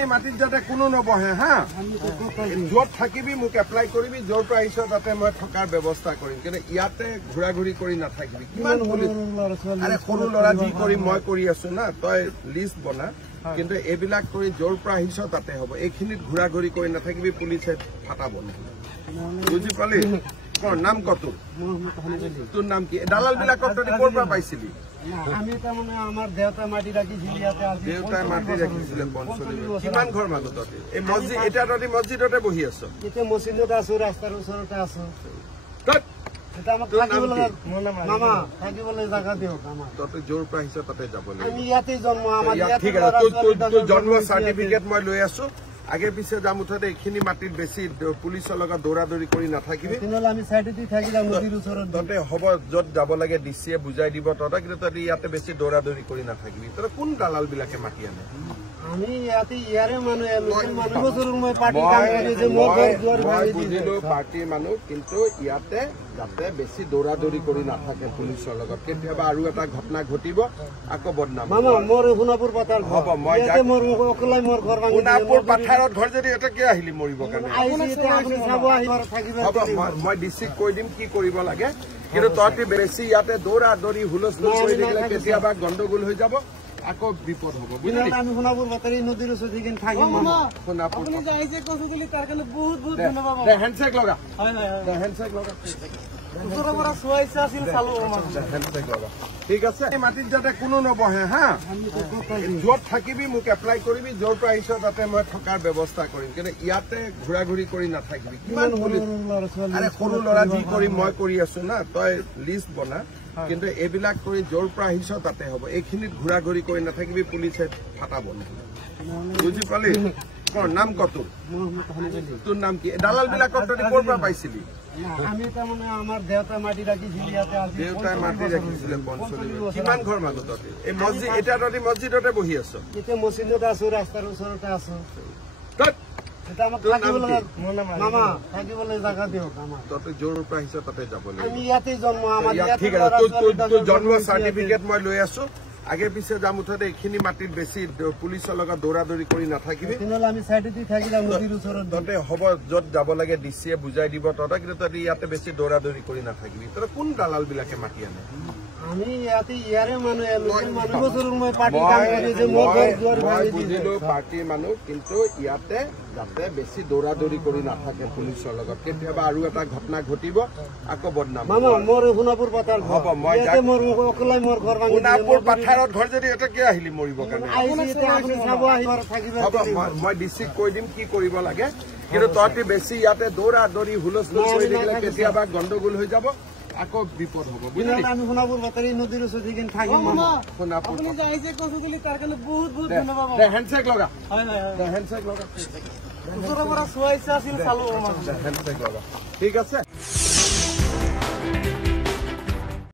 মাটিত যাতে কোনো নবহে হা য'ত থাকিবি মোক এপ্লাই কৰিবি য'ৰ পৰা আহিছ তাতে মই থকাৰ ব্যৱস্থা কৰিম কিন্তু ইয়াতে ঘূৰা ঘূৰি কৰি নাথাকিবি কিমান আৰে সৰু ল'ৰা যি কৰিম মই কৰি আছো না তই লিষ্ট বনা কিন্তু এইবিলাক কৰি য'ৰ পৰা আহিছ তাতে হ'ব এইখিনিত ঘূৰা ঘূৰি কৰি নাথাকিবি পুলিচে ফাটাব বুজি পালি নাম কত তোৰ নাম কি দালাল বিলাকক তই ক'ৰ পৰা পাইছিলি আমি তাৰমানে আমাৰ দেউতা মাটি ৰাখিছিল ইয়াতে আজি দেউতাই মাটি ৰাখিছিলে পঞ্চলিত কিমান ঘৰ মাজত এই মছজিদ এতিয়া তই মছজিদতে বহি আছ এতিয়া মছজিদত আছো ৰাস্তাৰ ওচৰতে আছো এটা আমাক মামা থাকিবলৈ জাগা দিয়ক আমাক তই য'ৰ পৰা আহিছ তাতে যাব লাগিব আমি ইয়াতে জন্ম আমাৰ ঠিক আছে তোৰ জন্ম চাৰ্টিফিকেট মই লৈ আছো আগে পিছে যাম মুঠতে এইখিনি মাটিত বেছি পুলিচৰ লগত দৌৰা দৌৰি কৰি নাথাকিবি তেনেহ'লে আমি চাইডেদি থাকিলাম নদীৰ ওচৰত তহঁতে হ'ব য'ত যাব লাগে ডিচিয়ে বুজাই দিব তহঁতক কিন্তু তহঁতে ইয়াতে বেছি দৌৰা দৌৰি কৰি নাথাকিবি তহঁতে কোন দালাল বিলাকে মাতি আনে আমি ইয়াতে ইয়াৰে মানুহ মই পাৰ্টি কাম কৰিছো মোৰ ঘৰ দুৱাৰ ভাঙি বুজিলো পাৰ্টিৰ মানুহ কিন্তু ইয়াতে যাতে বেছি দৌৰা দৌৰি কৰি নাথাকে পুলিচৰ লগত কেতিয়াবা আৰু এটা ঘটনা ঘটিব আকৌ বদনাম মামা মোৰ সোণাপুৰ পথাৰ হ'ব মই মোৰ অকলে মোৰ ঘৰ ভাঙি সোণাপুৰ পথাৰত ঘৰ যদি এটা কিয় আহিলি মৰিবৰ কাৰণে হ'ব মই ডিচিক কৈ দিম কি কৰিব লাগে কিন্তু তহঁতি বেছি ইয়াতে দৌৰা দৌৰি হুলস্থুল কৰি থাকিলে কেতিয়াবা গণ্ডগোল হৈ যাব আকৌ বিপদ হ'ব বুজিলি আমি সোণাপুৰ বাতৰি নদীৰ ওচৰত কিন্তু থাকিম সোণাপুৰ আপুনি যাইছে কৈছে বুলি তাৰ কাৰণে বহুত বহুত ধন্যবাদ হেণ্ডশেক লগা হয় হয় হেণ্ডশেক লগা ওচৰৰ পৰা চোৱাইছে আছিল চালো হেণ্ডশেক লগা ঠিক আছে মাটিত যাতে কোনো নবহে হা য'ত থাকিবি মোক এপ্লাই কৰিবি য'ৰ পৰা আহিছ তাতে মই থকাৰ ব্যৱস্থা কৰিম কিন্তু ইয়াতে ঘূৰা ঘূৰি কৰি নাথাকিবি কিমান আৰে সৰু ল'ৰা যি কৰিম মই কৰি আছো না তই লিষ্ট বনা কিন্তু এইবিলাক কৰি য'ৰ পৰা আহিছ তাতে হ'ব এইখিনিত ঘূৰা ঘূৰি কৰি নাথাকিবি পুলিচে ফাটাব বুজি পালি নাম কত তোৰ নাম কি দালাল বিলাকক তই ক'ৰ পৰা পাইছিলি আমি তাৰমানে আমাৰ দেউতা মাটি ৰাখিছিল ইয়াতে আজি দেউতাই মাটি ৰাখিছিলে পঞ্চলিত কিমান ঘৰ মাজত এই মছজিদ এতিয়া তই মছজিদতে বহি আছ এতিয়া মছজিদত আছো ৰাস্তাৰ ওচৰতে আছো এটা আমাক মামা থাকিবলৈ জাগা দিয়ক আমাক তই য'ৰ পৰা আহিছ তাতে যাব লাগিব আমি ইয়াতে জন্ম আমাৰ ঠিক আছে তোৰ জন্ম চাৰ্টিফিকেট মই লৈ আছো আগে পিছে যাম মুঠতে এইখিনি মাটিত বেছি পুলিচৰ লগত দৌৰা দৌৰি কৰি নাথাকিবি তেনেহ'লে আমি চাইডেদি থাকিলাম নদীৰ ওচৰত তহঁতে হ'ব য'ত যাব লাগে ডিচিয়ে বুজাই দিব তহঁতক কিন্তু তহঁতে ইয়াতে বেছি দৌৰা দৌৰি কৰি নাথাকিবি তহঁতে কোন দালাল বিলাকে মাতি আনে আমি ইয়াতে ইয়াৰে মানুহ মই পাৰ্টি কাম কৰিছো মোৰ ঘৰ দুৱাৰ ভাঙি বুজিলো পাৰ্টিৰ মানুহ কিন্তু ইয়াতে যাতে বেছি দৌৰা দৌৰি কৰি নাথাকে পুলিচৰ লগত কেতিয়াবা আৰু এটা ঘটনা ঘটিব আকৌ বদনাম মামা মোৰ সোণাপুৰ পথাৰ হ'ব মই মোৰ অকলে মোৰ ঘৰ ভাঙি সোণাপুৰ পথাৰত ঘৰ যদি এটা কিয় আহিলি মৰিবৰ কাৰণে হ'ব মই ডিচিক কৈ দিম কি কৰিব লাগে কিন্তু তহঁতি বেছি ইয়াতে দৌৰা দৌৰি হুলস্থুল কৰি থাকিলে কেতিয়াবা গণ্ডগোল হৈ যাব আকৌ বিপদ হ'ব বুজিলি আমি সোণাপুৰ বাতৰি নদীৰ ওচৰত কিন্তু থাকিম সোণাপুৰ আপুনি যাইছে কৈছে বুলি তাৰ কাৰণে বহুত বহুত ধন্যবাদ হেণ্ডশেক লগা হয় হয় হেণ্ডশেক লগা ওচৰৰ পৰা চোৱাইছে আছিল চালো হেণ্ডশেক লগা ঠিক আছে